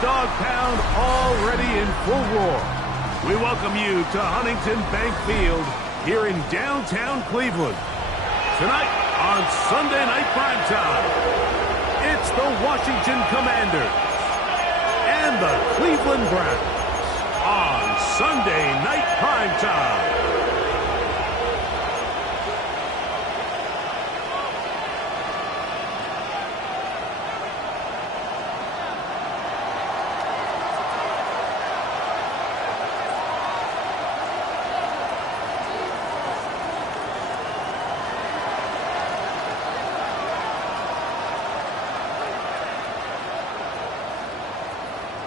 dog pound already in full roar. We welcome you to Huntington Bank Field here in downtown Cleveland. Tonight on Sunday Night Primetime, it's the Washington Commanders and the Cleveland Browns on Sunday Night Primetime.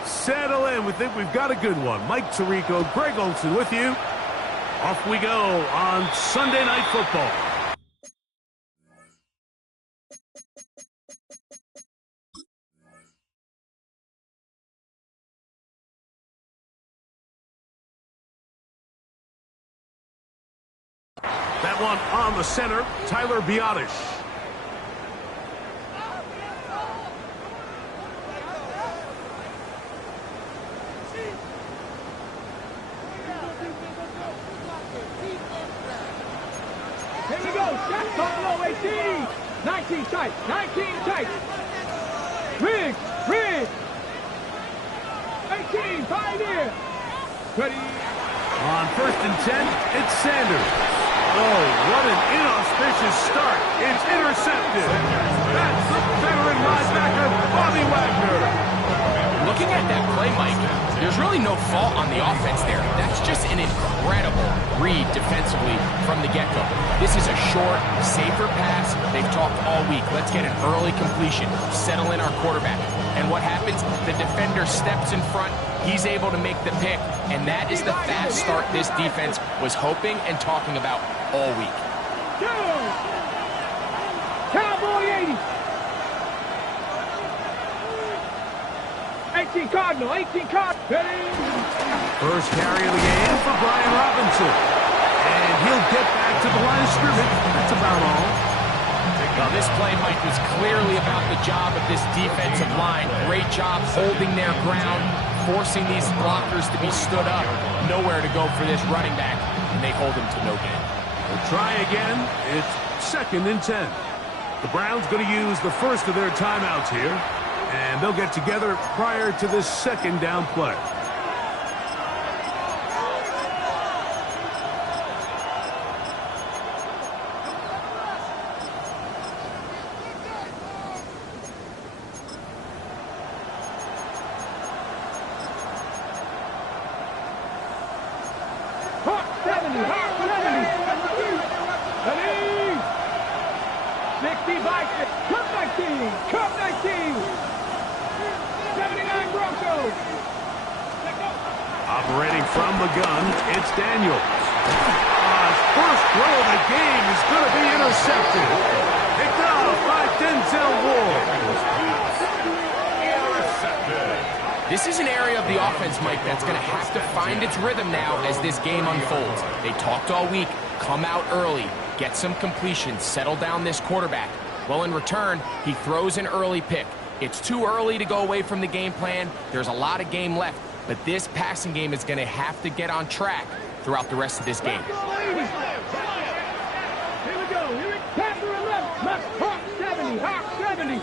Settle in. We think we've got a good one. Mike Tirico, Greg Olson with you. Off we go on Sunday Night Football. That one on the center, Tyler Biotish. Here we go, shot top low, 18, 19 tight, 19 tight. Riggs, 18, pioneer. Ready. On 1st and 10, it's Sanders. Oh, what an inauspicious start. It's intercepted. That's the veteran linebacker, Bobby Wagner. Looking at that play, Mike, there's really no fault on the offense there. That's just an incredible read defensively from the get-go. This is a short, safer pass. They've talked all week. Let's get an early completion, settle in our quarterback. And what happens? The defender steps in front. He's able to make the pick. And that is the fast start this defense was hoping and talking about all week. Cowboy 80. 18 Cardinal, 18 Cardinal. First carry of the game for Brian Robinson. And he'll get back to the line of scrimmage. That's about all. Now this play, Mike, was clearly about the job of this defensive line. Great job holding their ground, forcing these blockers to be stood up. Nowhere to go for this running back, and they hold him to no gain. We'll try again. It's 2nd and 10. The Browns going to use the first of their timeouts here. And they'll get together prior to this 2nd down play. Hawk 70, Hawk 70. Ready. 60 Vikings. Cup 19, Cup 19. 79 Broncos. Operating from the gun, it's Daniels. First throw of the game is going to be intercepted. Picked off by Denzel Ward. This is an area of the offense, Mike, that's going to have to find its rhythm now as this game unfolds. They talked all week, come out early, get some completion, settle down this quarterback. Well, in return, he throws an early pick. It's too early to go away from the game plan. There's a lot of game left, but this passing game is going to have to get on track throughout the rest of this game. Here we go. Here it comes. 11. Hawk 70, Hawk 70.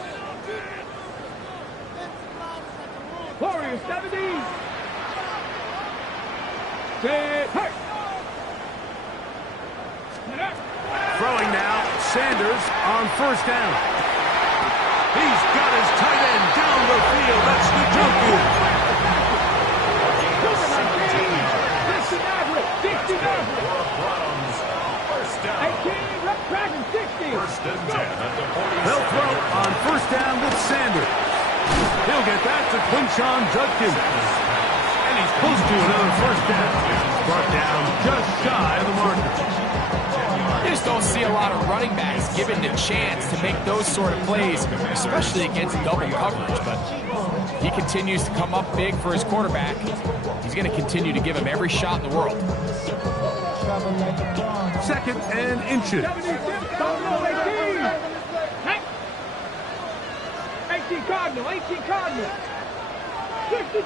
Warriors 70. Set. Hurt. Throwing now, Sanders on 1st down. He's got his tight end down the field. That's Njoku. 60. They'll throw on 1st down with Sanders. He'll get that to Quinshon Judkins. And he's close to another 1st down. Brought down just shy of the marker. You just don't see a lot of running backs given the chance to make those sort of plays, especially against double coverage. But he continues to come up big for his quarterback. He's going to continue to give him every shot in the world. 2nd and inches. 18 Cardinal, 18 Cardinal. 65,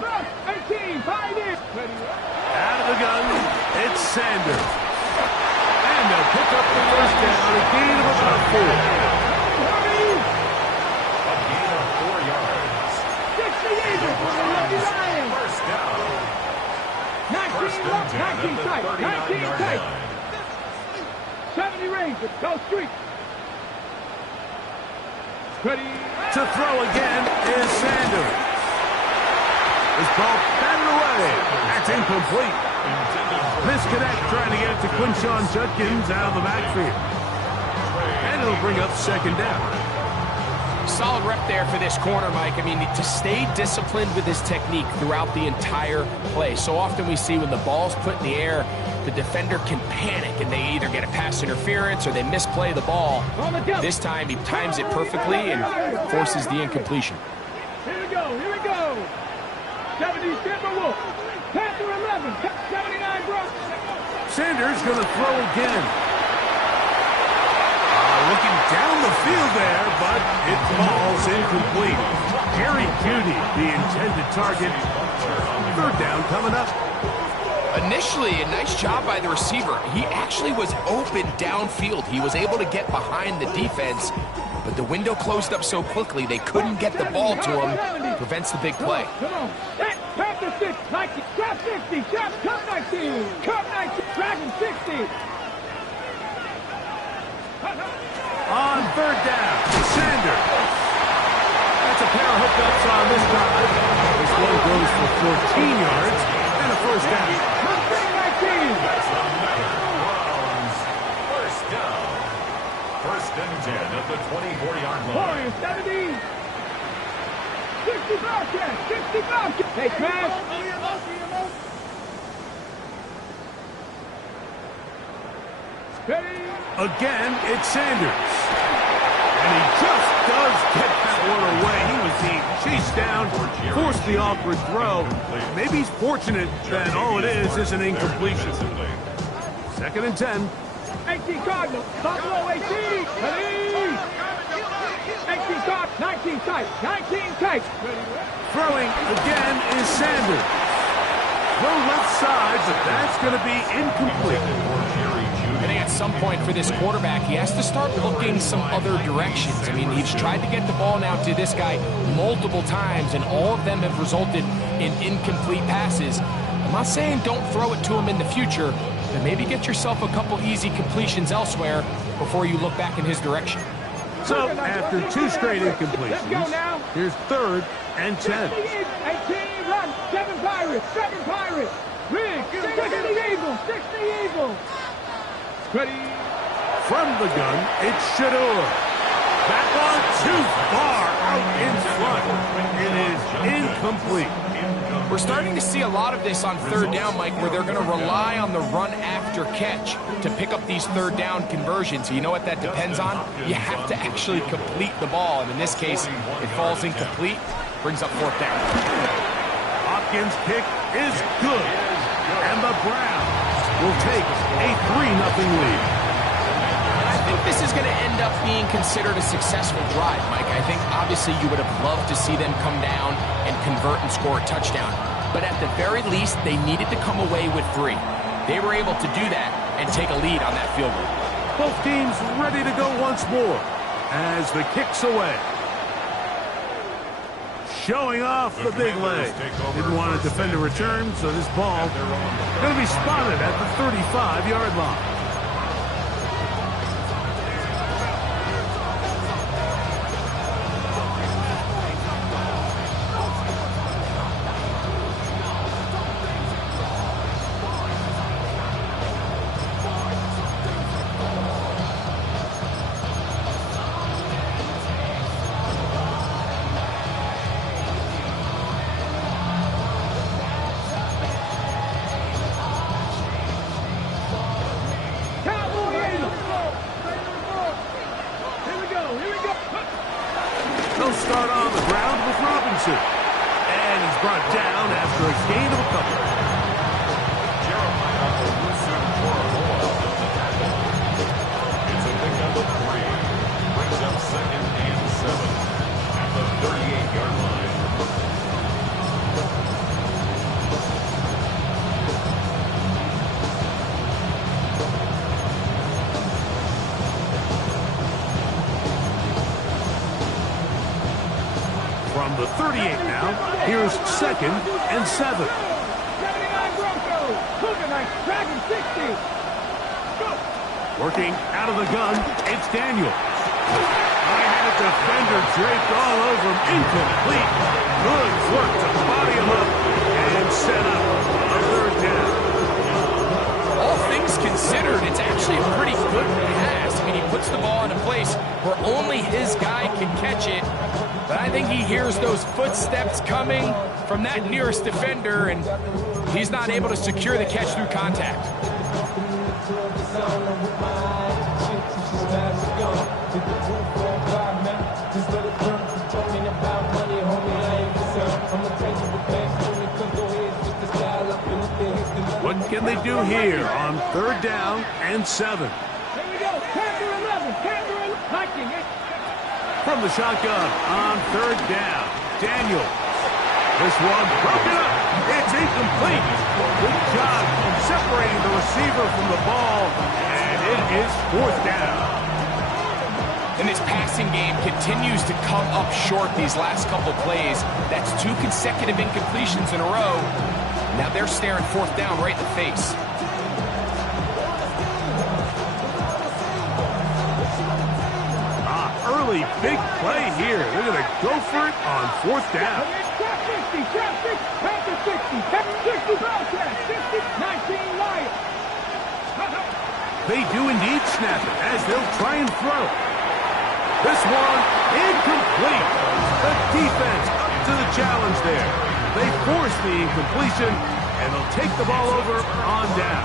18, 5 in. Out of the gun, it's Sanders. And they'll pick up the first down, a gain of about 4. A gain of 4 yards. 60 Eagles on the Lucky Lions. First down. 19 tight, 19 tight. 70 Rangers, go street. Ready. To throw again is Sanders. This ball batted away. That's incomplete. Misconnect trying to get it to Quinshon Judkins out of the backfield. And it'll bring up second down. Solid rep there for this corner, Mike. I mean, to stay disciplined with his technique throughout the entire play. So often we see when the ball's put in the air, the defender can panic and they either get a pass interference or they misplay the ball. This time he times it perfectly and forces the incompletion. Here we go, here we go. 70 Timberwolves. Panther 11, 79 Brock. Sanders going to throw again. Looking down the field there, but it falls incomplete. Jerry Jeudy, the intended target. Third down coming up. Initially, a nice job by the receiver. He actually was open downfield. He was able to get behind the defense, but the window closed up so quickly they couldn't get the ball to him. Prevents the big play. Come on. Panther 6, 90, trap 60, trap, cut 19, cut 19, Dragon 60. On third down, Sanders. That's a pair of hookups on this drive. This one goes for 14 yards and a first down. That's the Browns. First down. First and 10 at the 24-yard line. Warriors 70. 65 catch, 65 catch. Hey, Trav. Ready. Again, it's Sanders. And he just does get that one away. He was being chased down, forced the awkward throw. Maybe he's fortunate that all it is an incompletion. Second and 10. 18 Cardinals, Buffalo 18. Ready. 18 Card, 19 tight, 19 tight. Throwing again is Sanders. Throw left side, but that's going to be incomplete. I think at some point for this quarterback, he has to start looking some other directions. I mean, he's tried to get the ball now to this guy multiple times, and all of them have resulted in incomplete passes. I'm not saying don't throw it to him in the future, but maybe get yourself a couple easy completions elsewhere before you look back in his direction. So, after 2 straight incompletions, here's third and 10. 18 run, 7 Pirates, 7 Pirates. Big, 60 Eagles, 60 Eagles. Ready. From the gun, it's Shador. That one too far out in front. It is incomplete. We're starting to see a lot of this on third down, Mike, where they're going to rely on the run after catch to pick up these third down conversions. You know what that depends on? You have to actually complete the ball, and in this case, it falls incomplete, brings up fourth down. Hopkins' kick is good, and the Browns will take a 3-0 lead. I think this is going to end up being considered a successful drive, Mike. I think obviously you would have loved to see them come down and convert and score a touchdown. But at the very least, they needed to come away with 3. They were able to do that and take a lead on that field goal. Both teams ready to go once more as the kick's away. Showing off the big leg. Didn't want to defend a return, so this ball going to be spotted at the 35-yard line. Start on the ground with Robinson. And he's brought down after a gain of a couple. It's a pickup of 3. Brings up second and 7 at the 38-yard line. Here's 2nd and 7. 79 Broncos. Cougar Knights, Dragon 60. Go. Working out of the gun, it's Daniels. I had a defender draped all over him. Incomplete. Good work to body him up and set up a 3rd down. All things considered, it's actually a pretty good pass. I mean, he puts the ball in a place where only his guy can catch it. But I think he hears those footsteps coming from that nearest defender, and he's not able to secure the catch through contact. What can they do here on 3rd down and 7? Here we go. Panther 11. Panther 11. Viking. From the shotgun on 3rd down, Daniels. This one broken up. It's incomplete. Good job separating the receiver from the ball, and it is 4th down. And this passing game continues to come up short these last couple plays. That's 2 consecutive incompletions in a row. Now they're staring 4th down right in the face. Early big play here. They're going to go for it on 4th down. Trap 60. Trap 60. Panther 60. 60 Bobcats. 60. 19 Lions. They do indeed snap it as they'll try and throw. This one incomplete. The defense up to the challenge there. They force the incompletion, and they'll take the ball over on down.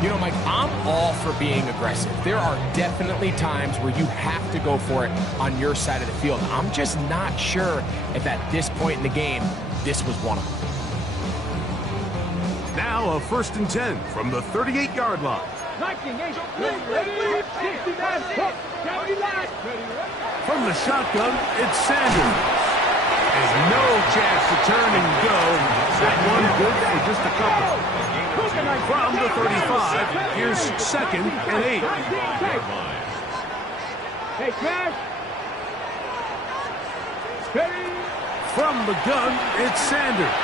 You know, Mike, I'm all for being aggressive. There are definitely times where you have to go for it on your side of the field. I'm just not sure if at this point in the game, this was one of them. Now a 1st and 10 from the 38-yard line. From the shotgun, it's Sanders. There's no chance to turn and go. That one good for just a couple. From the 35, here's 2nd and 8. Hey, Cash. From the gun, it's Sanders.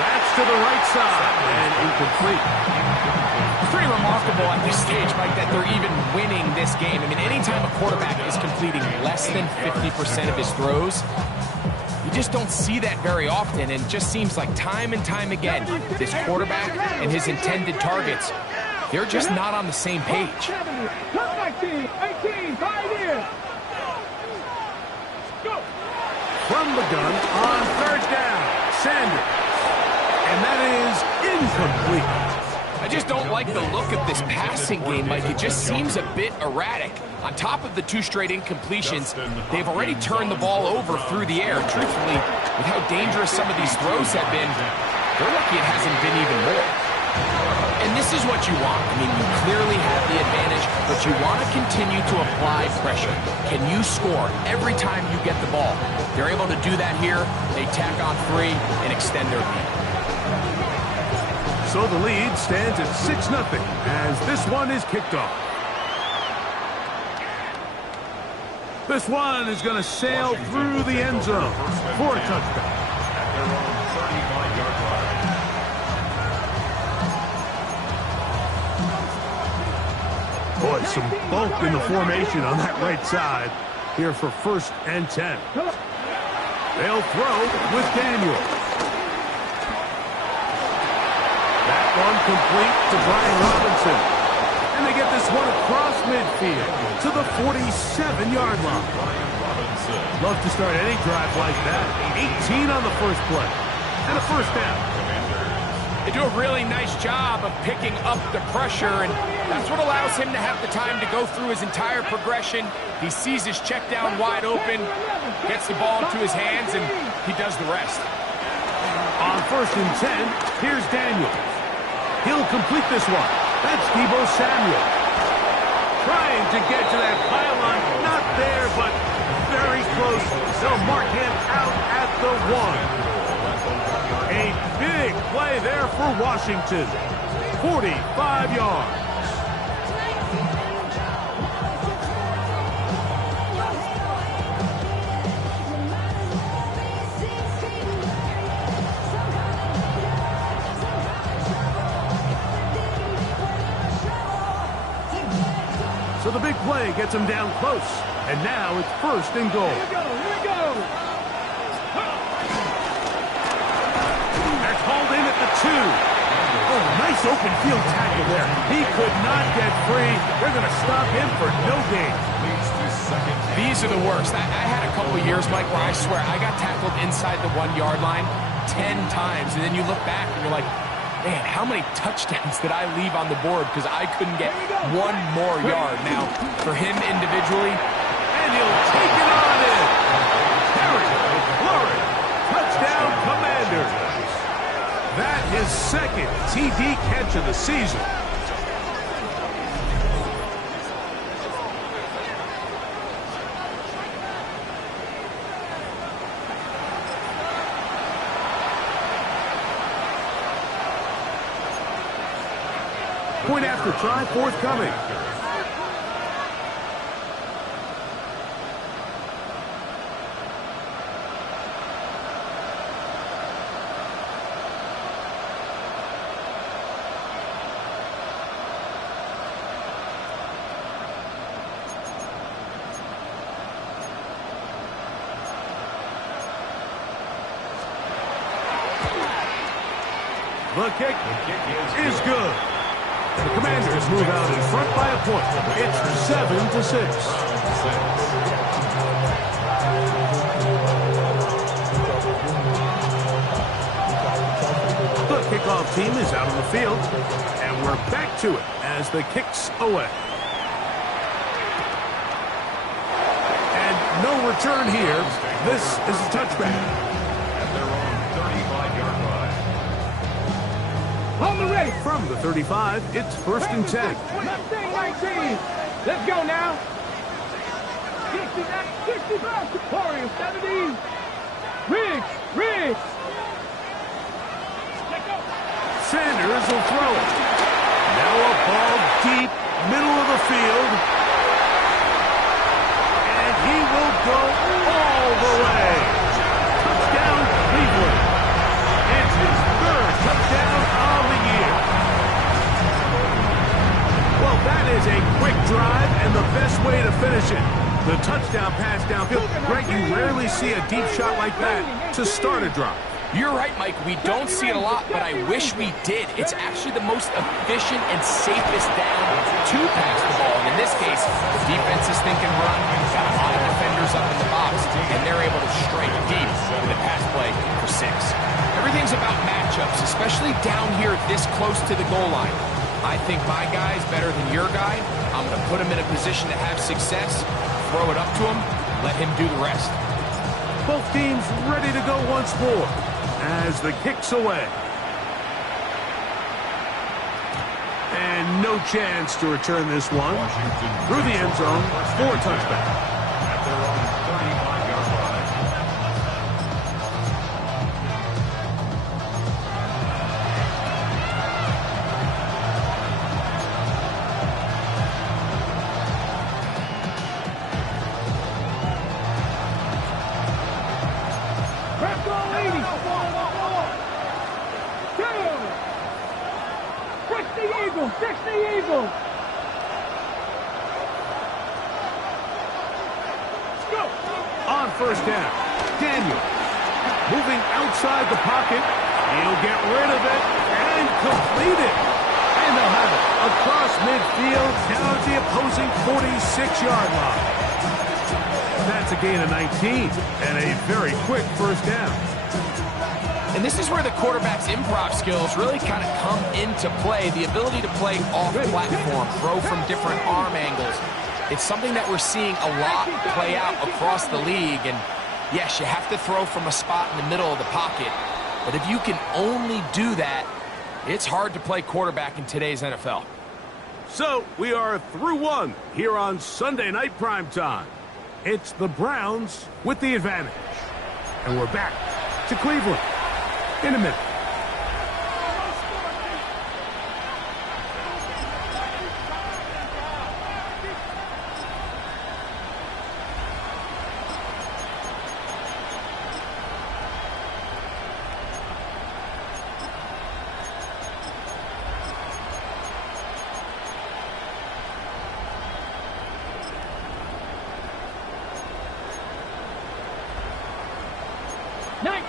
That's to the right side and incomplete. It's pretty remarkable at this stage, Mike, that they're even winning this game. I mean, anytime a quarterback is completing less than 50% of his throws, you just don't see that very often, and it just seems like time and time again, this quarterback and his intended targets, they're just not on the same page. 18, 5 years. Go. From the gun on 3rd down, Sanders. And that is incomplete. I just don't like the look of this passing game, Mike. It just seems a bit erratic. On top of the 2 straight incompletions, they've already turned the ball over through the air. Truthfully, with how dangerous some of these throws have been, they're lucky it hasn't been even more. And this is what you want. I mean, you clearly have the advantage, but you want to continue to apply pressure. Can you score every time you get the ball? They're able to do that here. They tack on 3 and extend their lead. So the lead stands at 6-0 as this one is kicked off. This one is going to sail through the end zone for a touchdown. At their own 35-yard line. Boy, some bulk in the formation on that right side here for 1st and 10. They'll throw with Daniels. That one complete to Brian Robinson. And they get this one across midfield to the 47-yard line. Love to start any drive like that. 18 on the first play. And a 1st down. They do a really nice job of picking up the pressure, and that's what allows him to have the time to go through his entire progression. He sees his check down wide open, gets the ball into his hands, and he does the rest. On 1st and 10, here's Daniels. He'll complete this one. That's Deebo Samuel. Trying to get to that pylon. Not there, but very close. They'll mark him out at the 1. A big play there for Washington. 45 yards. So the big play gets him down close. And now it's first and goal. Here we go, here we go. That's hauled in at the 2. Oh, nice open field tackle there. He could not get free. They're going to stop him for no gain. These are the worst. I had a couple years, Mike, where I swear I got tackled inside the 1-yard line 10 times. And then you look back and you're like, man, how many touchdowns did I leave on the board because I couldn't get one more yard? Now, for him individually, and he'll take it on in. Terry McLaurin, touchdown Commanders. That is second TD catch of the season. Point after try forthcoming. The kick is good. The Commanders move out in front by a point. It's 7-6. The kickoff team is out on the field, and we're back to it as the kick's away. And no return here. This is a touchback. On the ready. From the 35, it's first and 10. Mustang 19. Let's go now. 65, Victoria, 70. Riggs. Sanders will throw it. Now a ball deep, middle of the field. And he will go all the way. Touchdown, Cleveland. It's his third touchdown of the year. Well, that is a quick drive and the best way to finish it. The touchdown pass downfield. Greg, you rarely see a deep shot like that to start a drive. you're right, Mike. We don't see it a lot, but I wish we did. It's actually the most efficient and safest down to pass the ball. And in this case, the defense is thinking run. Got a lot of defenders up in the box, and they're able to strike deep with a pass play for 6. Everything's about matchups, especially down here this close to the goal line. I think my guy's better than your guy. I'm going to put him in a position to have success, throw it up to him, let him do the rest. Both teams ready to go once more as the kick's away. And no chance to return this one. Through the end zone for a touchback. At their own 35-yard line. Press on, ladies. 2. Fix the eagle. Fix the eagle. Go. On first down, Daniel moving outside the pocket. He'll get rid of it and complete it. And they'll have it across midfield down at the opposing 46-yard line. That's a gain of 19 and a very quick first down. And this is where the quarterback's improv skills really kind of come into play. The ability to play off-platform, throw from different arm angles. It's something that we're seeing a lot play out across the league. And yes, you have to throw from a spot in the middle of the pocket. But if you can only do that, it's hard to play quarterback in today's NFL. So we are through one here on Sunday Night Primetime. It's the Browns with the advantage. And we're back to Cleveland in a minute.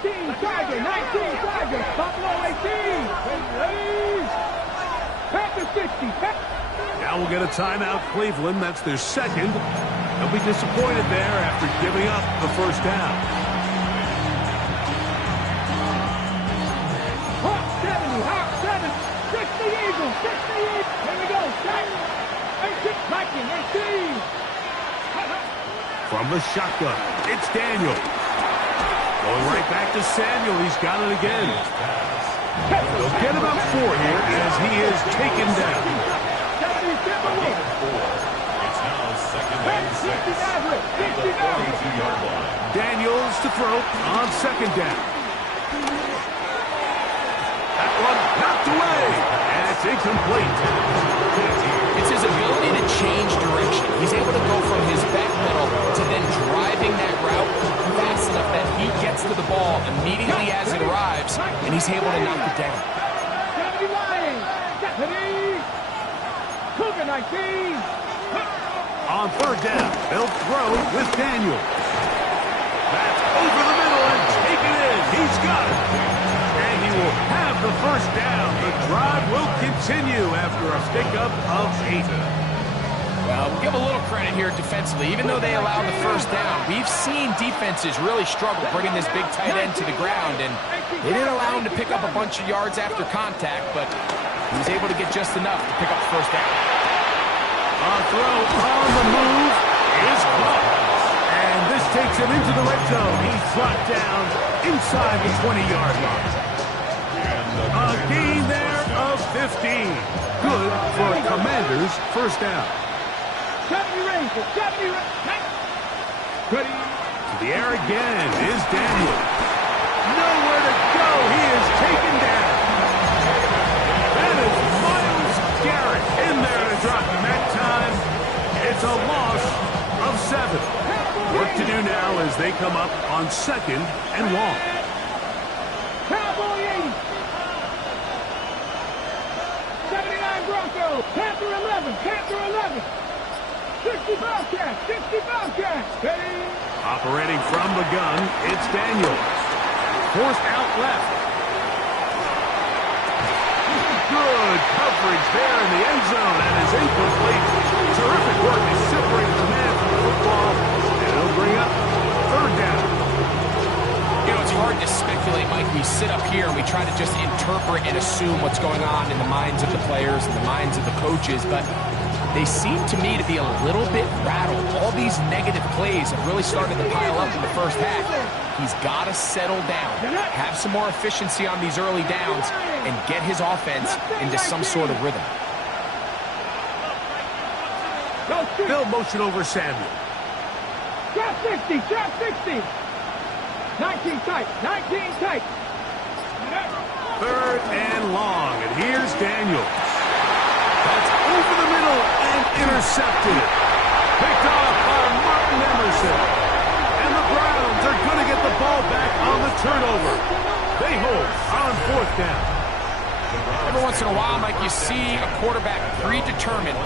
Tiger, 19 Tiger, Buffalo 18. Ready? Panther 60. Now we'll get a timeout, Cleveland. That's their second. They'll be disappointed there after giving up the first down. Hawk 70, Hawk 7, 60 Eagles, 60 Eagles. Here we go, Jack. 18, Viking, 18. From the shotgun, it's Daniel. Going right back to Samuel. He's got it again. They'll get about 4 here as he is taken down. 70, Timberwolf. It's now second and 6. 60 Maverick, 60 Maverick. 32-yard line. Daniels to throw on second down. That one knocked away, and it's incomplete. It's his ability to change direction. He's able to go from his back pedal to then driving that route fast enough that he gets to the ball immediately as it arrives, and he's able to knock it down. 70 Lions, 70. Cougar 19. On third down, they'll throw with Daniel. That's over the middle and taken in. He's got it. And he will have the first down. The drive will continue after a pickup of 8. Well, we'll give a little credit here defensively. Even though they allowed the first down, we've seen defenses really struggle bringing this big tight end to the ground, and they didn't allow him to pick up a bunch of yards after contact, but he was able to get just enough to pick up the first down. A throw on the move is caught. And this takes him into the red zone. He's brought down inside the 20-yard line. A gain there of 15. Good for a Commander's first down. 70 Rangers, 70 Rangers. Ready? To the air again is Daniel. Nowhere to go. He is taken down. That is Myles Garrett in there to drop him. That time, it's a loss of 7. Work to do now as they come up on second and long. Cowboy 80. 79 Broncos. Panther 11. Panther 11. 60 Bobcats. 60 Bobcats. Ready? Operating from the gun, it's Daniel. Forced out left. Good coverage there in the end zone and is incomplete. Terrific work to separate the man from the football. And it'll bring up third down. You know, it's hard to speculate, Mike. We sit up here and we try to just interpret and assume what's going on in the minds of the players and the minds of the coaches, but they seem to me to be a little bit rattled. All these negative plays have really started to pile up in the first half. He's got to settle down, have some more efficiency on these early downs, and get his offense into some sort of rhythm. They'll motion over Samuel. Drop 60. Drop 60. 19 tight. 19 tight. Third and long, and here's Daniel. That's over the middle and intercepted. Picked off by Martin Emerson. And the Browns are going to get the ball back on the turnover. They hold on fourth down. Every once in a while, Mike, you see a quarterback predetermined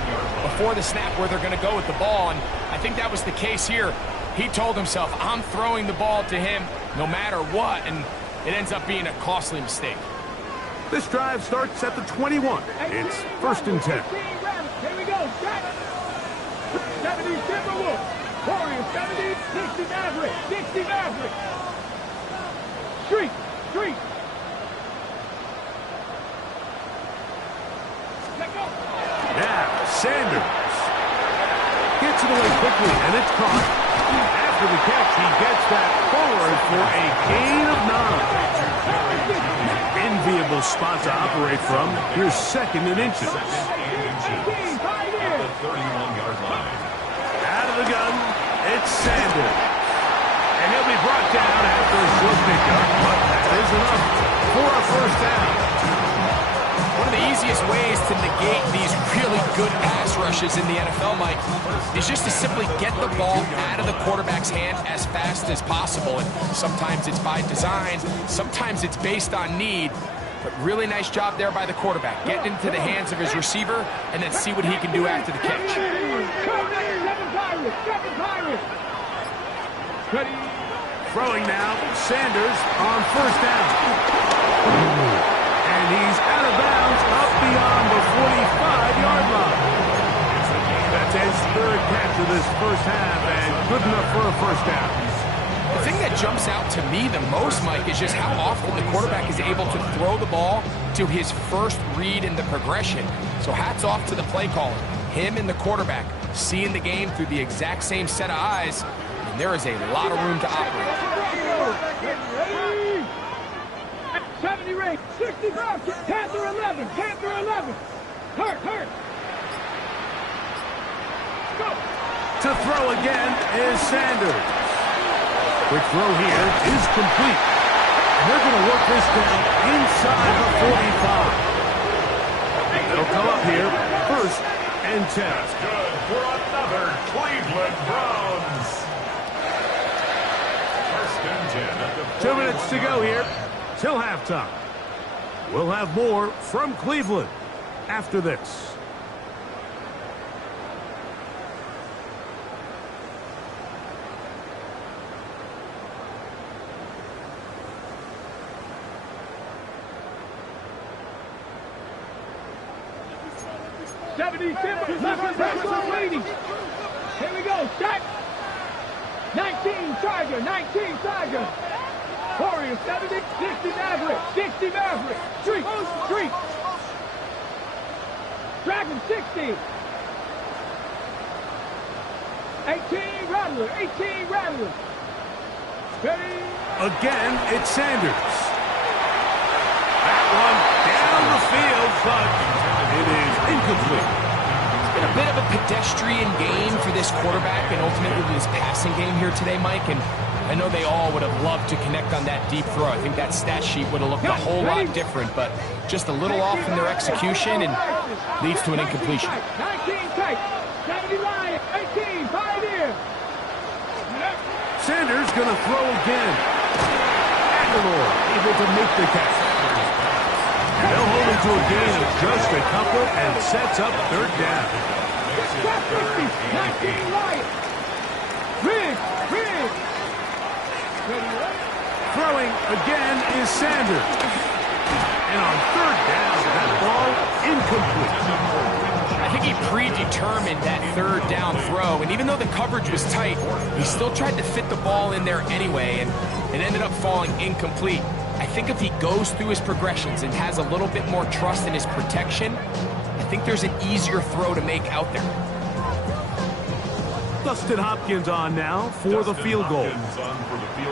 before the snap where they're going to go with the ball, and I think that was the case here. He told himself, I'm throwing the ball to him no matter what, and it ends up being a costly mistake. This drive starts at the 21. It's first and 10. Here we go. 70 Timberwolf. Warriors 70. 60 Maverick. 60 Maverick. Street. Street. Let go. Now, Sanders gets it away quickly, and it's caught. After the catch, he gets that forward for a gain of 9. Enviable spot to operate from. Here's second and inches. At the 31-yard line. Out of the gun, it's Sanders. And he'll be brought down after a short pickup, but that is enough for a first down. One of the easiest ways to negate these really good pass rushes in the NFL, Mike, is just to simply get the ball out of the quarterback's hand as fast as possible. And sometimes it's by design, sometimes it's based on need. But really nice job there by the quarterback, getting into the hands of his receiver and then see what he can do after the catch. 7 Pirates. 7 Pirates. Ready? throwing now. Sanders on first down. And he's out of bounds up beyond the 45-yard line. That's his third catch of this first half, and good enough for a first down. The thing that jumps out to me the most, Mike, is just how often the quarterback is able to throw the ball to his first read in the progression. So hats off to the play caller. Him and the quarterback seeing the game through the exact same set of eyes, and there is a lot of room to operate. 70 rate, 65, Panther 11, Panther 11. Hurt. Go. To throw again is Sanders. Quick throw here is complete. They're going to work this down inside the 45. They'll come up here, first and 10. That's good for another Cleveland Browns. First and 10 at the 2 minutes to go here till halftime. We'll have more from Cleveland after this. Here we go, shot. 19 Tiger, 19 Tiger. Warriors 70, 60 Maverick, 60 Maverick. Street. Dragon 60. 18 Rattler, 18 Rattler. Ready? Again, it's Sanders. That one down the field, but it is incomplete. Been a bit of a pedestrian game for this quarterback and ultimately this passing game here today, Mike, and I know they all would have loved to connect on that deep throw. I think that stat sheet would have looked a whole lot different, but just a little off in their execution and leads to an incompletion. 19 tight, 70 line, 18, 5 here. Sanders going to throw again. Aguilar able to make the catch. They'll hold him to a gain of just a couple and sets up third down. 19 right. Riggs. Throwing again is Sanders. And on third down, that ball incomplete. I think he predetermined that third down throw, and even though the coverage was tight, he still tried to fit the ball in there anyway, and it ended up falling incomplete. I think if he goes through his progressions and has a little bit more trust in his protection, I think there's an easier throw to make out there. Dustin Hopkins on now for the field goal.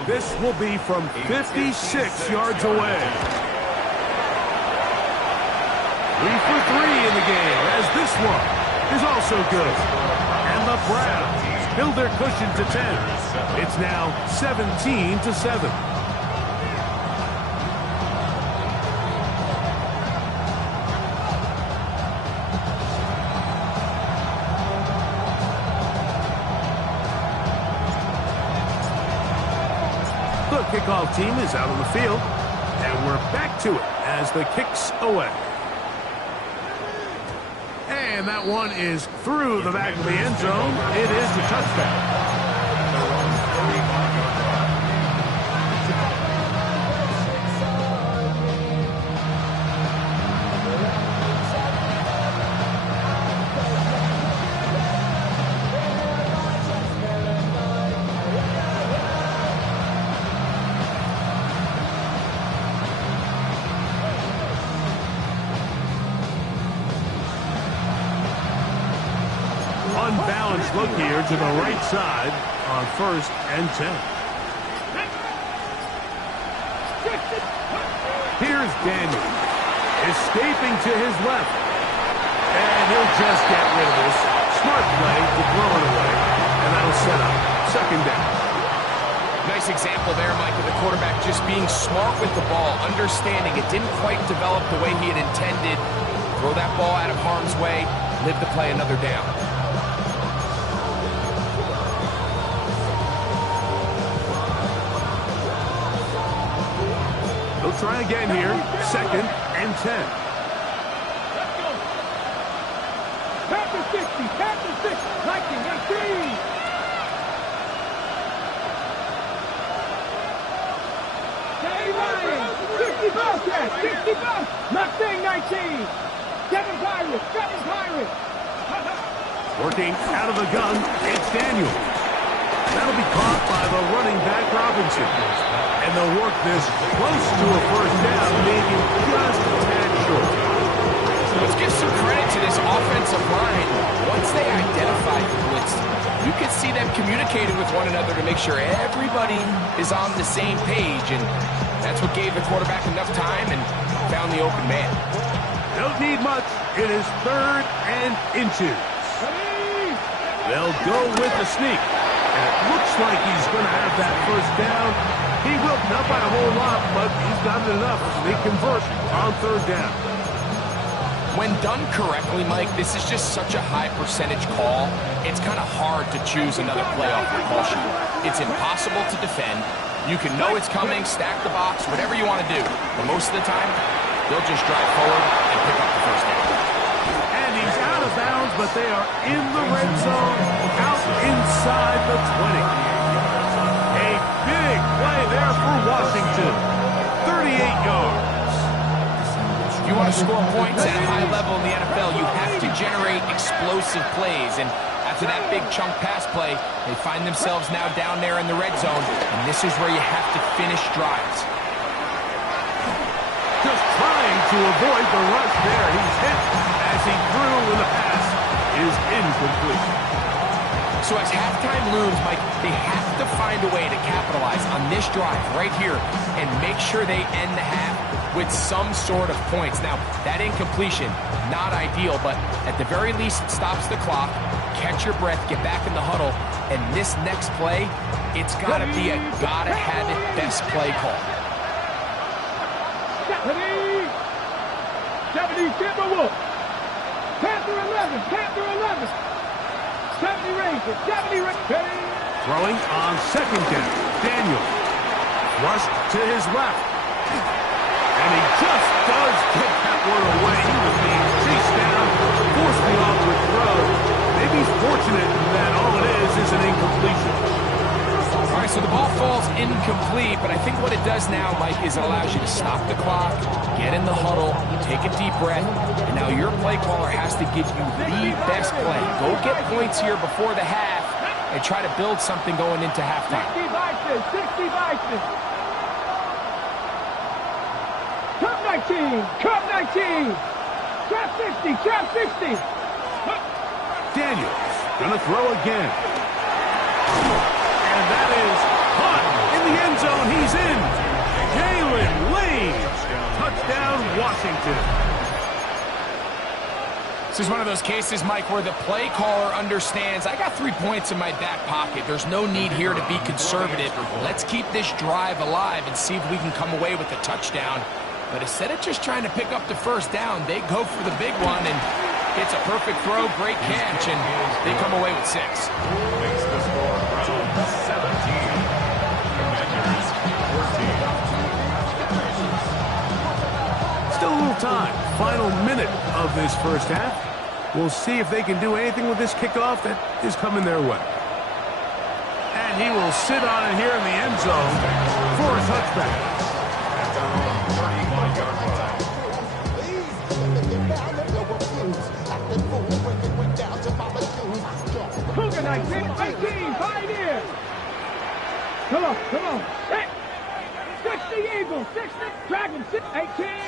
This will be from 56 yards away. 3 for 3 in the game, as this one is also good. And the Browns build their cushion to 10. It's now 17-7. The kickoff team is out on the field, and we're back to it as the kick's away. And that one is through the back of the end zone. It is a touchdown. Unbalanced look here to the right side on first and 10. Here's Daniel, escaping to his left. And he'll just get rid of this. Smart play to throw it away. And that'll set up second down. Nice example there, Mike, of the quarterback just being smart with the ball, understanding it didn't quite develop the way he had intended. Throw that ball out of harm's way, live to play another down. They'll try again here, second and 10. Let's go. Panther 60, Panther 6, 19, 18. pass, 65. Mustang 19. 7 Pirates, 7 Pirates. Working out of the gun, it's Daniel. That'll be caught by the running back Robinson. And they'll work this close to a first down, maybe just a tad short. Let's give some credit to this offensive line. Once they identified the blitz, you could see them communicating with one another to make sure everybody is on the same page, and that's what gave the quarterback enough time and found the open man. Don't need much. It is 3rd and inches. They'll go with the sneak. And it looks like he's going to have that first down. He will, not by a whole lot, but he's got enough to make conversion on 3rd down. When done correctly, Mike, this is just such a high percentage call. It's kind of hard to choose another play off your call sheet. It's impossible to defend. You can know it's coming, stack the box, whatever you want to do. But most of the time, they'll just drive forward and pick up the first down. And he's out of bounds, but they are in the red zone, out inside the 20. A big play there for Washington. 38 yards. If you want to score points at a high level in the NFL, you have to generate explosive plays. And after that big chunk pass play, they find themselves now down there in the red zone. And this is where you have to finish drives. Just trying to avoid the rush there. He's hit as he threw when the pass is incomplete. So as halftime looms, Mike, they have to find a way to capitalize on this drive right here and make sure they end the half with some sort of points. Now, that incompletion, not ideal, but at the very least, it stops the clock. Catch your breath, get back in the huddle, and this next play, it's got to be a gotta-have-it best play call. 70 Timberwolves. Panther 11, Panther 11. 70 Rangers, 70 Rangers. Throwing on 2nd down. Daniel. Rushed to his left. And he just does get that one away. He was being chased down, forced the awkward throw. Maybe he's fortunate that all it is an incompletion. All right, so the ball falls incomplete, but I think what it does now, Mike, is it allows you to stop the clock, get in the huddle, take a deep breath, and now your play caller has to give you the best play. Go get points here before the half and try to build something going into halftime. 60 Bison, 60 Bison. Cup 19, Cup 19. Trap 60, Trap 60. Daniels gonna throw again. And that is caught in the end zone. He's in. Jalen Lane. Touchdown, Washington. This is one of those cases, Mike, where the play caller understands, I got 3 points in my back pocket. There's no need here to be conservative. Let's keep this drive alive and see if we can come away with a touchdown. But instead of just trying to pick up the first down, they go for the big one, and it's a perfect throw, great catch, and they come away with 6. Makes the score from 17. Commanders 14. Still a little time. Final minute of this first half. We'll see if they can do anything with this kickoff that is coming their way. And he will sit on it here in the end zone for a touchback. Cougar 19, 18, Pioneers. Come on, come on. 60 Eagles, 60 Dragons, 18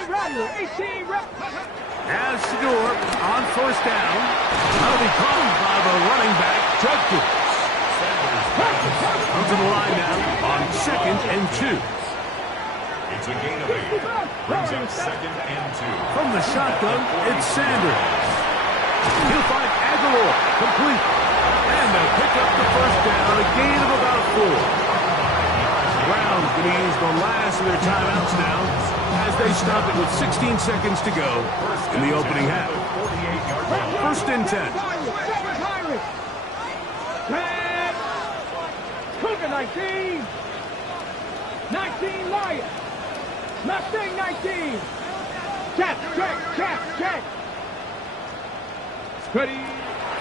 Rattler, 18 Rattler. As Shador on first down. That'll be caught by the running back, Judkins. Comes to the line now on 2nd and 2. It's a gain of 8. Brings up 2nd and 2. From the shotgun, it's Sanders. He'll find Aguilar, complete. And they'll pick up the first down, a gain of about 4. Browns going to use the last of their timeouts now as they stop it with 16 seconds to go in the opening half. 1st and 10. Cougar 19. 19 Lions. Mustang 19. Check. Ready.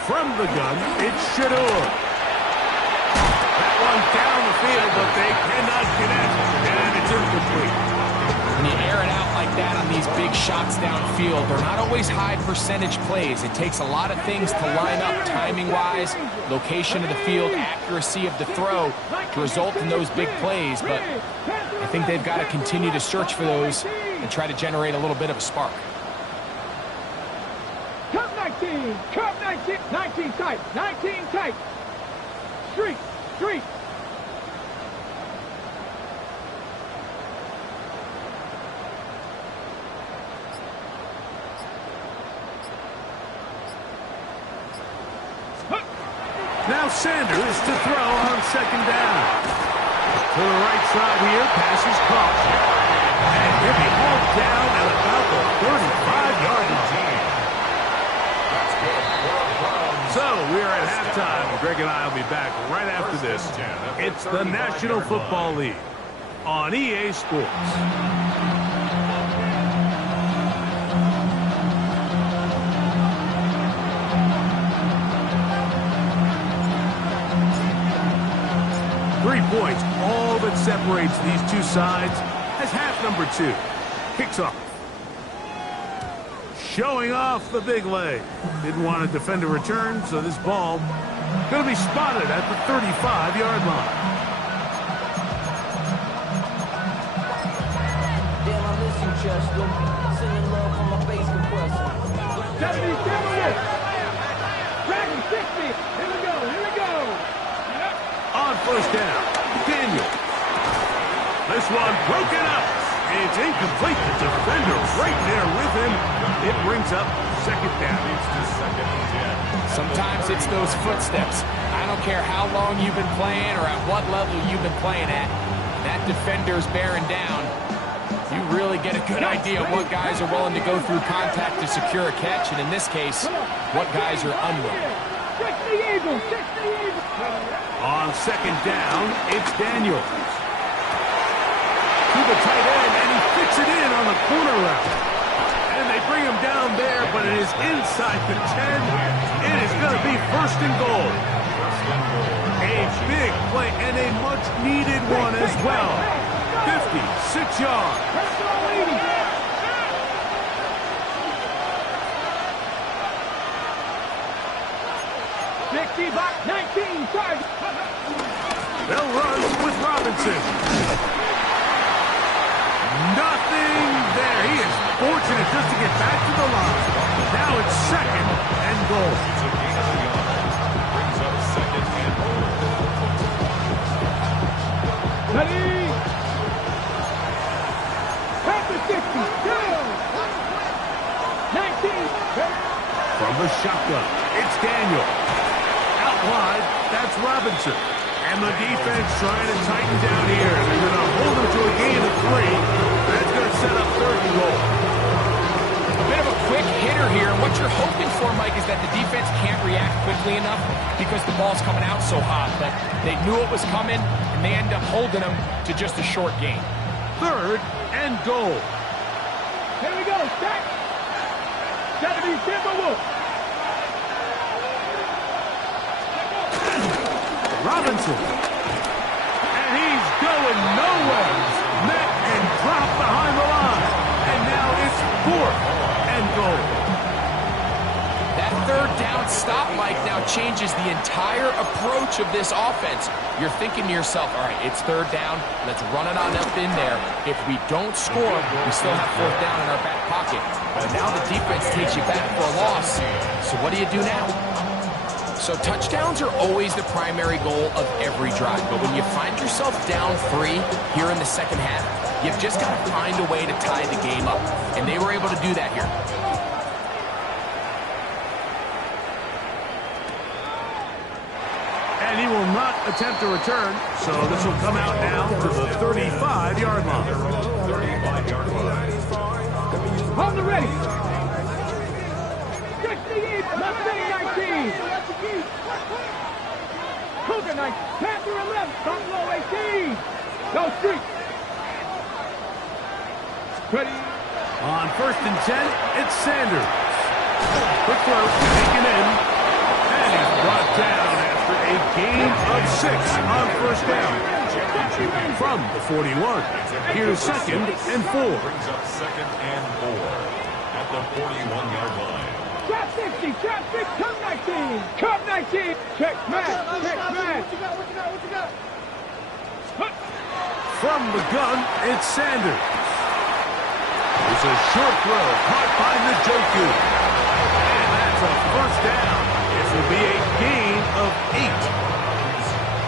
From the gun, it's Shador. That one down the field, but they cannot connect, and it's incomplete. When you air it out like that, these big shots downfield, they're not always high percentage plays. It takes a lot of things to line up timing-wise, location of the field, accuracy of the throw to result in those big plays. But I think they've got to continue to search for those and try to generate a little bit of a spark. Curve 19, curve 19, 19 tight, 19 tight. Street, street. Now Sanders to throw on second down. To the right side here, pass is caught. And he'll be hauled down at about the 35-yard line. So we're at halftime. Greg and I will be back right after this. It's the National Football League on EA Sports. 3 points, all that separates these two sides as half number 2 kicks off. Showing off the big leg. Didn't want to defend a return, so this ball going to be spotted at the 35-yard line. Damn, I miss you, Chester. Sending love from my bass compressor. 70, Dragon 60. Here we go, here we go. On first down, Daniel. This one broken up. It's incomplete. The defender right there with him. It brings up second down. Sometimes it's those footsteps. I don't care how long you've been playing or at what level you've been playing at. That defender's bearing down. You really get a good idea of what guys are willing to go through contact to secure a catch, and in this case, what guys are unwilling. 60 Eagles, 60 Eagles. On second down, it's Daniel. To the tight end, and he fits it in on the corner route. And they bring him down there, but it is inside the 10. It is going to be first and goal. A big play and a much-needed one as well. 56 yards. 60 back, 19 side. They'll run with Robinson. Nothing there. He is fortunate just to get back to the line. Now it's second and goal. Brings up second and goal. Ready. Back to 60. Down. 19. From the shotgun, it's Daniel. Out wide, that's Robinson. And the defense trying to tighten down here. They're going to hold him to a gain of 3. That's going to set up third and goal. A bit of a quick hitter here. And what you're hoping for, Mike, is that the defense can't react quickly enough because the ball's coming out so hot. But they knew it was coming, and they end up holding him to just a short gain. Third and goal. Here we go, stack. 70 Timberwolves. Robinson. And he's going nowhere. Met and dropped behind the line. And now it's fourth and goal. That third down stop, Mike, now changes the entire approach of this offense. You're thinking to yourself, all right, it's third down. Let's run it on up in there. If we don't score, we still have fourth down in our back pocket. But now the defense takes you back for a loss. So what do you do now? So touchdowns are always the primary goal of every drive. But when you find yourself down 3 here in the second half, you've just got to find a way to tie the game up. And they were able to do that here. And he will not attempt a return. So this will come out now to the 35-yard line. 35-yard line. On the ready. 68, Mustang 19. Cougar 9, Panther 11, Buffalo 18. Go street. Ready. On first and 10, it's Sanders. Quick throw, taken in. And he's brought down after a gain of 6 on first down. From the 41, here's 2nd and 4. Brings up 2nd and 4 at the 41-yard line. Trap 60, trap 6, come 19. Come 19. Check man, check man. What you got? From the gun, it's Sanders. It's a short throw, caught by Njoku. And that's a first down. This will be a gain of 8.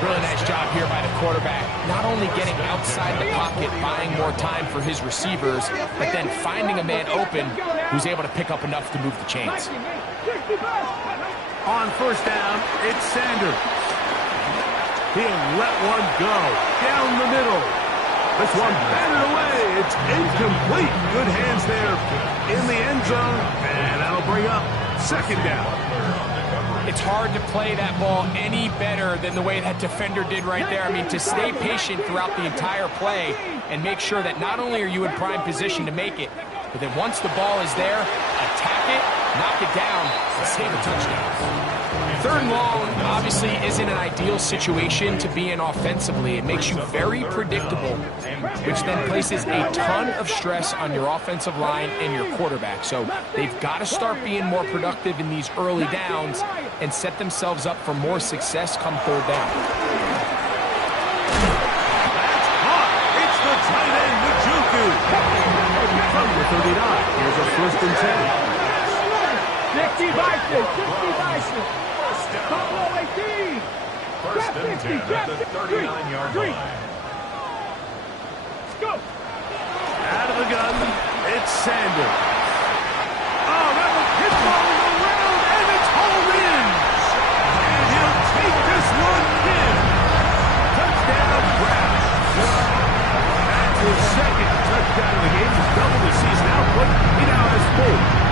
Really nice job here by the quarterback. Not only getting outside the pocket, buying more time for his receivers, but then finding a man open who's able to pick up enough to move the chains. On first down, it's Sanders. He'll let one go down the middle. This one batted away. It's incomplete. Good hands there in the end zone. And that'll bring up 2nd down. It's hard to play that ball any better than the way that defender did right there. I mean, to stay patient throughout the entire play and make sure that not only are you in prime position to make it, but then once the ball is there, attack it, knock it down, and save a touchdown. 3rd and long obviously isn't an ideal situation to be in offensively. It makes you very predictable, which then places a ton of stress on your offensive line and your quarterback. So they've got to start being more productive in these early downs and set themselves up for more success come 3rd down. That's caught. It's the tight end, Njoku. From the 39, here's a 1st and 10. 60 Bison. Follow 18. First and 10 at the 39-yard line. Let's go. Out of the gun, it's Sanders. Oh, that was hit ball around, and it's home in. And he'll take this one in. Touchdown, Browns. That's his 2nd touchdown of the game. He's doubled the season output. He now has 4.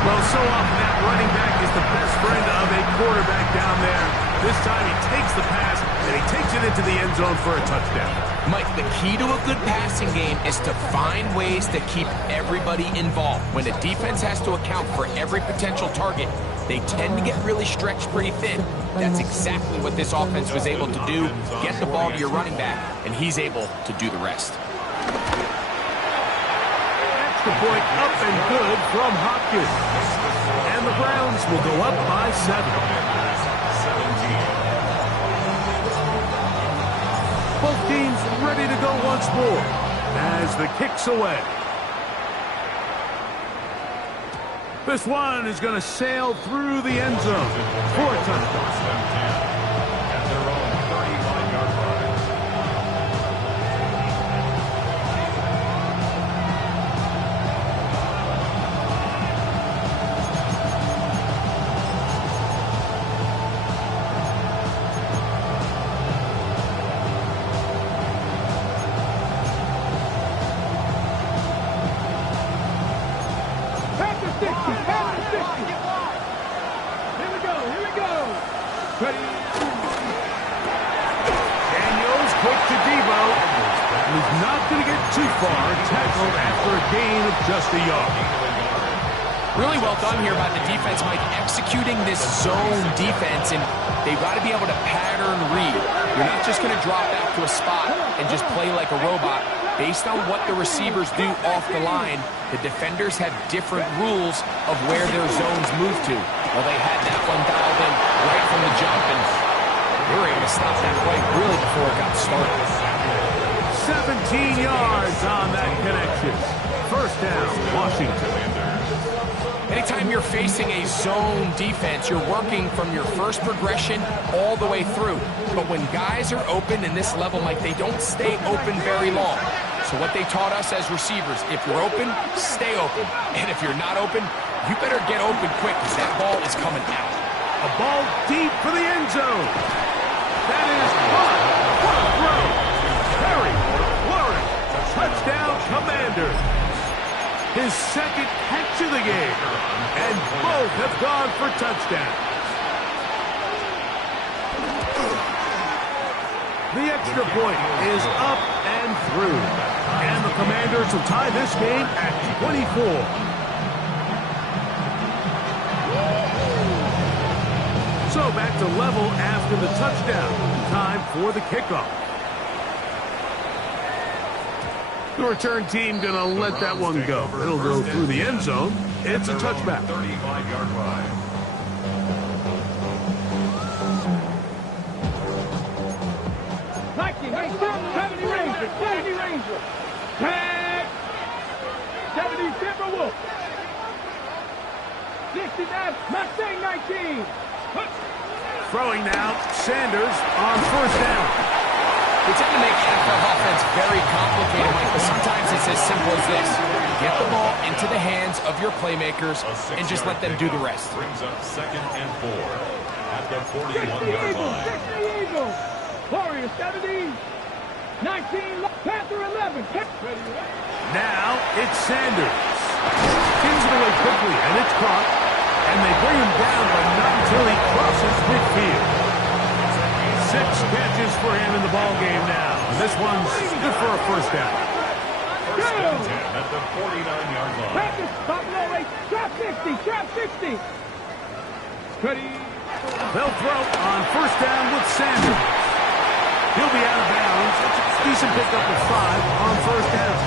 Well, so often that running back is the best friend of a quarterback down there. This time he takes the pass, and he takes it into the end zone for a touchdown. Mike, the key to a good passing game is to find ways to keep everybody involved. When a defense has to account for every potential target, they tend to get really stretched pretty thin. That's exactly what this offense was able to do. Get the ball to your running back, and he's able to do the rest. Extra point up and good from Hopkins. And the Browns will go up by 7. 17. Both teams ready to go once more as the kick's away. This one is going to sail through the end zone for a touchdown. At their own 35-yard line. Daniels quick to Debo. He's not going to get too far. Tackled after a gain of just a yard. Really well done here by the defense, Mike, executing this zone defense, and they've got to be able to pattern read. You're not just going to drop back to a spot and just play like a robot. Based on what the receivers do off the line, the defenders have different rules of where their zones move to. Well, they had that one dialed in right from the jump, and they were able to stop that play really before it got started. 17 yards on that connection. First down, Washington. Anytime you're facing a zone defense, you're working from your first progression all the way through. But when guys are open in this level, Mike, they don't stay open very long. So what they taught us as receivers, if you're open, stay open. And if you're not open, you better get open quick because that ball is coming out. A ball deep for the end zone. That is caught. What a throw. Terry McLaurin. Touchdown, Commanders. His 2nd catch of the game. And both have gone for touchdowns. The extra point is up and through. And the Commanders will tie this game at 24. So So back to level after the touchdown. Time for the kickoff. The return team going to let that one go. It'll go through the end zone. It's a touchback. 35-yard line. Nike, 70 Ranger, 70 Ranger. Tag. 70 Timberwolf. 69 Mustang 19. Throwing now, Sanders on first down. They tend to make NFL offense very complicated, Mike, but sometimes it's as simple as this. Get the ball into the hands of your playmakers and just let them do the rest. Brings up 2nd and 4 at the 41-yard line. 60 Eagles. Warriors 70. 19 Panther 11. Now it's Sanders. Gives it away quickly, and it's caught. And they bring him down, but not until he crosses midfield. 6 catches for him in the ball game now. And this one's good for a first down. First and 10 at the 49-yard line. Practice, Buffalo 8. Trap 60. Trap 60. Ready. They'll throw on first down with Sanders. He'll be out of bounds. Decent pickup of 5 on first down.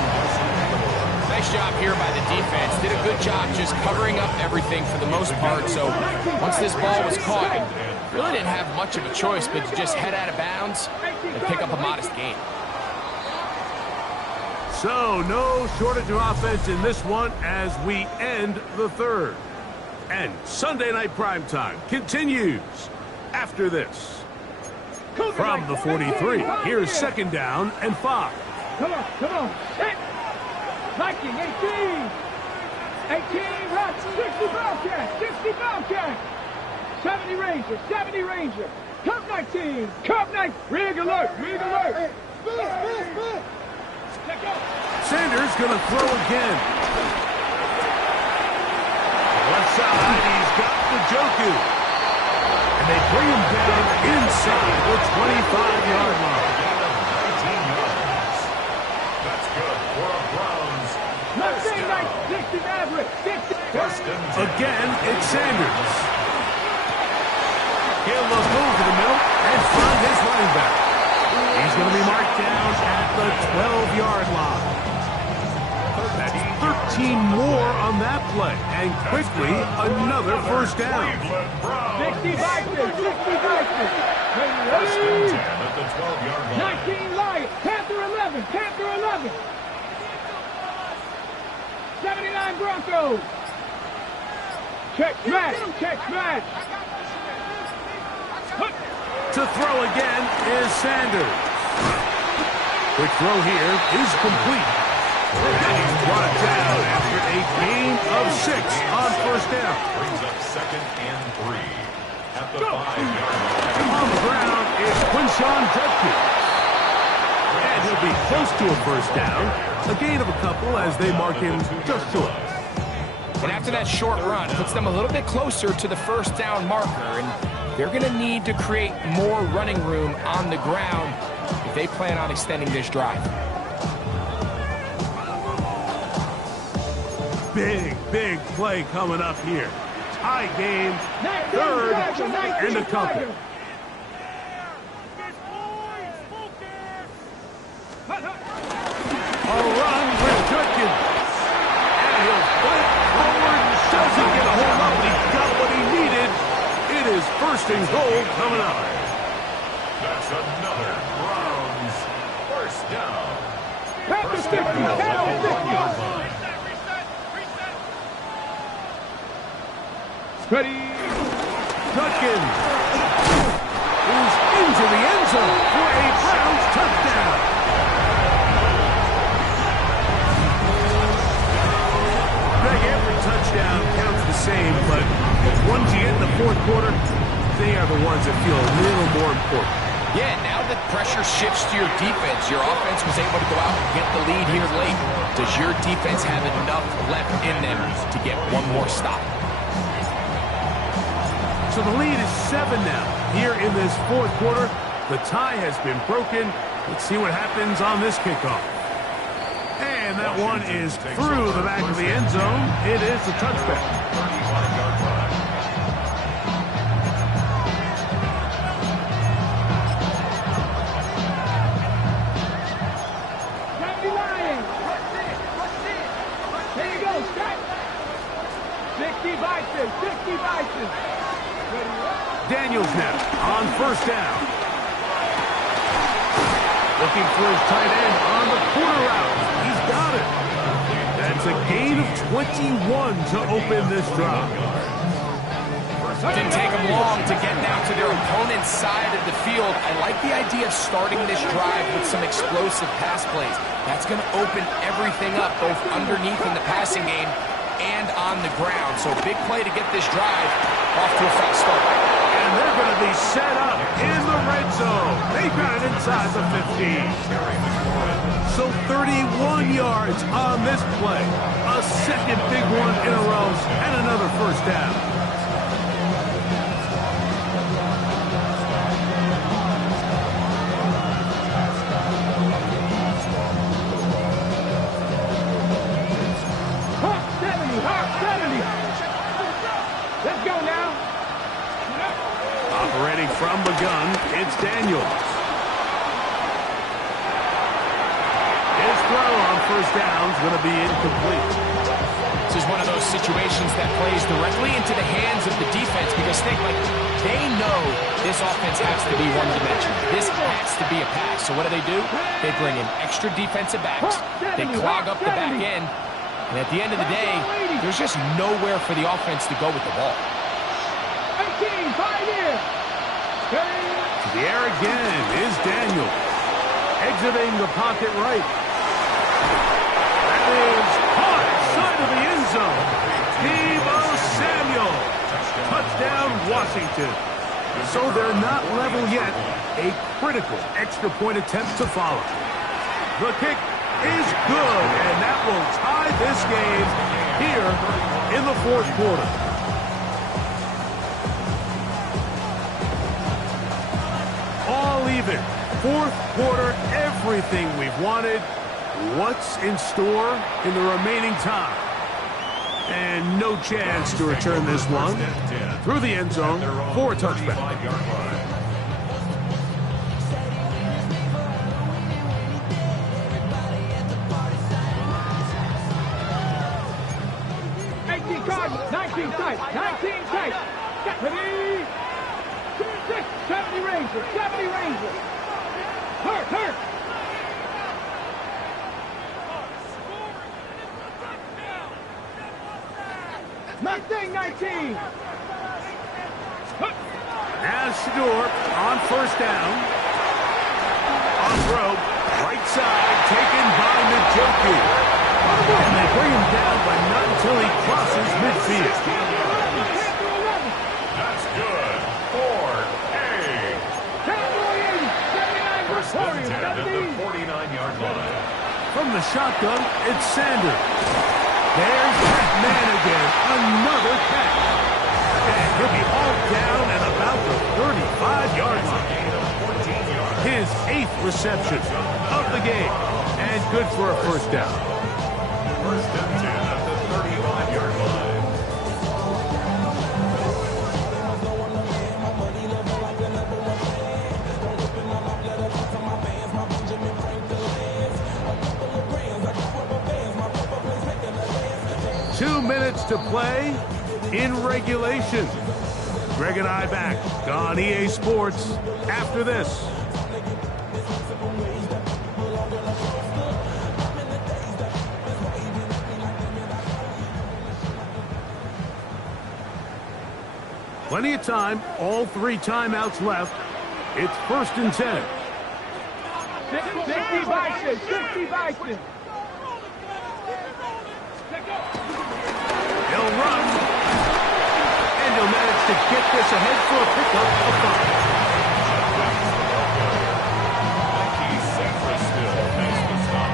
Nice job here by the defense. Did a good job just covering up everything for the most part. So once this ball was caught, really didn't have much of a choice but to just head out of bounds and pick up a modest gain. So no shortage of offense in this one as we end the third. And Sunday Night Primetime continues after this. From the 43, here's second down and 5. Come on, come on. Viking 18. 18 Rock, 60 Bobcat, 60 Bobcat. 70 Ranger, 70 Ranger. Cup 19, Cup 19. Rig alert, rig alert. Sanders gonna throw again. Left side, he's got the Joku. And they bring him down inside the 25-yard line. 19 yards. That's good for a Browns. First down. 60 Maverick, 60. First and 10. Again, it's Sanders. He'll look over the middle and find his running back. He's going to be marked down at the 12-yard line. That's 13 more on that play. And quickly, another first down. 60 Vikings, 60 Vikings. First and 10 at the 12-yard line. 19 Lions, Panther 11, Panther 11. 79 Broncos. Check match, check match. To throw again is Sanders. Quick throw here is complete. And he's brought down after a gain of 6 on first down. Brings up 2nd and 3 at the 5-yard line. On the ground is Quinshawn Judkins. And he'll be close to a first down. A gain of a couple as they mark him just short. And after that short run, puts them a little bit closer to the first down marker. And they're going to need to create more running room on the ground if they plan on extending this drive. Big, big play coming up here. Tie game, third and a couple. A run with Judkins. And he'll fight forward. Does he get a hold up? He got what he needed. It is first and goal coming up. That's another Browns first down. First First down at the down, 1-yard line. Ready. Judkins is into the end zone for a Browns touchdown. Greg, every touchdown counts the same, but once you get in the fourth quarter, they are the ones that feel a little more important. Yeah, now that pressure shifts to your defense, your offense was able to go out and get the lead here late. Does your defense have enough left in them to get one more stop? So the lead is 7 now here in this fourth quarter. The tie has been broken. Let's see what happens on this kickoff. And that one is through the back of the end zone. It is a touchback. 35-yard line. set. 60 Bison, 60 Bison. Daniels now on first down. Looking for his tight end on the corner route. He's got it. That's a gain of 21 to open this drive. Didn't take them long to get down to their opponent's side of the field. I like the idea of starting this drive with some explosive pass plays. That's going to open everything up, both underneath in the passing game and on the ground. So big play to get this drive off to a fast start. And they're going to be set up in the red zone. They got it inside the 15. So 31 yards on this play. A second big one in a row and another first down. Let's go now. Operating from the gun, it's Daniels. His throw on first down is going to be incomplete. This is one of those situations that plays directly into the hands of the defense because they know this offense has to be one-dimensional. This has to be a pass. So what do? They bring in extra defensive backs. They clog up the back end. And at the end of the day, there's just nowhere for the offense to go with the ball. 18, 5 years. To the air again is Daniels. Exiting the pocket right. That is caught side of the end zone. Deebo Samuel. Touchdown, Washington. So they're not level yet. A critical extra point attempt to follow. The kick is good, and that will tie this game here in the fourth quarter. All even. Fourth quarter, everything we've wanted. What's in store in the remaining time? And no chance to return this one through the end zone for a touchback. Cardinals, 19 tight, 19 tight. Ready? 6, 70 Rangers, 70 Rangers. Hurt. Mustang 19. As Shador on first down. Off rope, right side, taken by Njoku. And they bring him down, but not until he crosses midfield. That's good. 4-8. First and 10 at the 49-yard line. From the shotgun, it's Sanders. There's that man again. Another catch. And he'll be hauled down at about the 35-yard line. His 8th reception of the game. And good for a first down. First and 10 at the 35-yard line. Two minutes to play in regulation. Greg and I back on EA Sports after this. Plenty of time, all 3 timeouts left. It's first and 10. 60 Bison, 60 Bison. He'll run. And he'll manage to get this ahead for a pickup of 5. He's set for still. Makes the stop.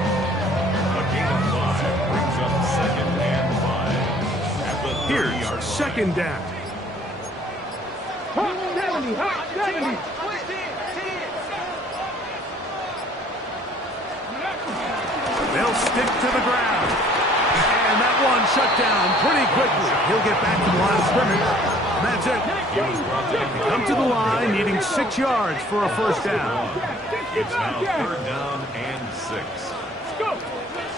A gain of 5 brings up 2nd and 5. At the 30-yard line. Here's second down. 70, 70. They'll stick to the ground. And that one shut down pretty quickly. He'll get back to the line of scrimmage. And that's it. They come to the line, needing 6 yards for a first down. It's now 3rd down and 6. Go.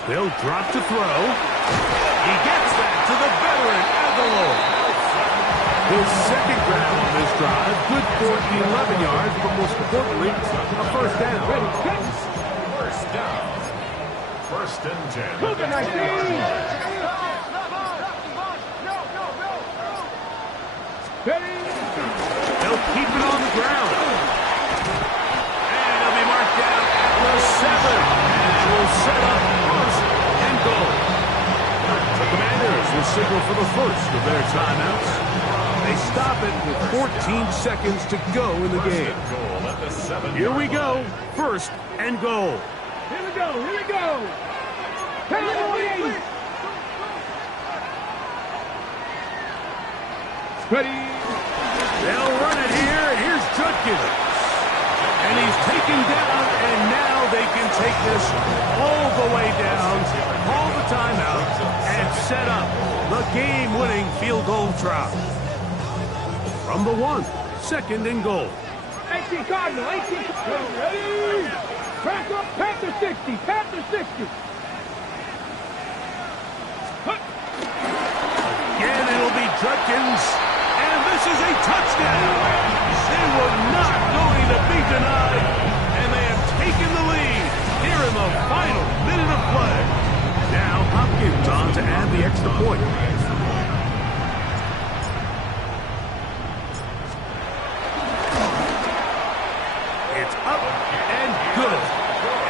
They'll drop to throw. He gets that to the veteran, Aguilar. His second grab on this drive, good for 11 yards, but most importantly, a first down. Ready, set. First down. First and 10. Cougar 19. Ready. They'll keep it on the ground. And he'll be marked down at the 7. And will set up first and goal. The Commanders will signal for the first of their timeouts. They stop it with 14 seconds to go in the game. Goal at the 7. Here we go. First and goal. Here we go. Here we go. Penalty. Ready. They'll run it here, and here's Judkins. And he's taken down, and now they can take this all the way down, call the timeout, and set up the game-winning field goal try. From the 1, second and goal. 18 Cardinal, 18. Ready. Back up, Panther 60, Panther 60. Again, it'll be Judkins. And this is a touchdown. They were not going to be denied, and they have taken the lead here in the final minute of play. Now Hopkins on to add the extra point. It's up and good.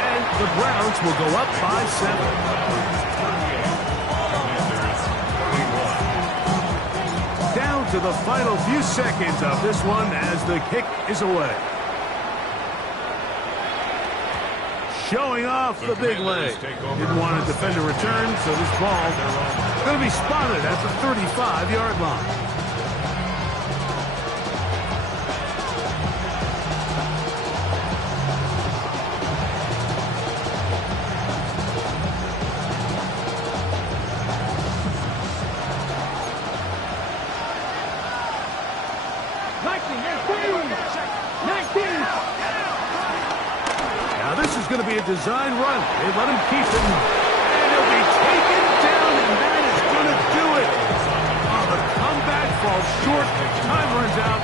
And the Browns will go up by 7. To the final few seconds of this one as the kick is away. Showing off the big leg. Didn't want a defender return, so this ball is going to be spotted at the 35-yard line. Going to be a design run. They let him keep it, and he'll be taken down, and that is going to do it. Oh, the comeback falls short. Time runs out.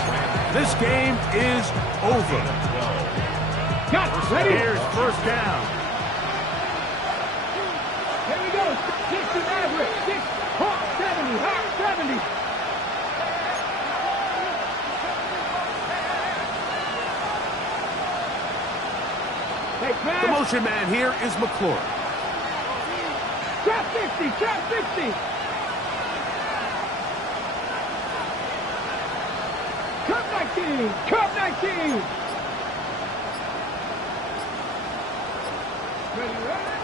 This game is over. Got it. Ready? Here's first down. Here we go. 60 Maverick. 6, Hawk 70, Hawk 70. The motion man here is McClure. Trap 50, trap 50. Cup 19, Cup 19.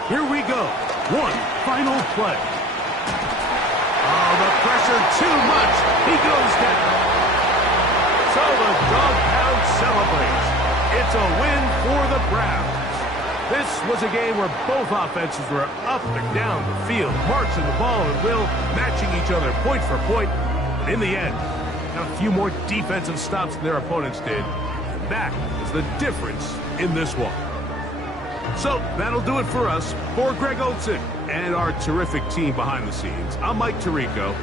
Here we go. One final play. Oh, the pressure too much. He goes down. So the Dog Pound celebrates. It's a win for the Browns. This was a game where both offenses were up and down the field, marching the ball at will, matching each other point for point. But in the end, got a few more defensive stops than their opponents did. And that is the difference in this one. So that'll do it for us. For Greg Olson and our terrific team behind the scenes, I'm Mike Tirico.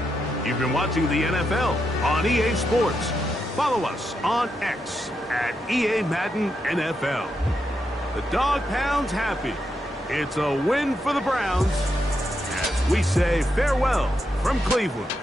You've been watching the NFL on EA Sports. Follow us on X at EA Madden NFL. The Dog Pound's happy. It's a win for the Browns as we say farewell from Cleveland.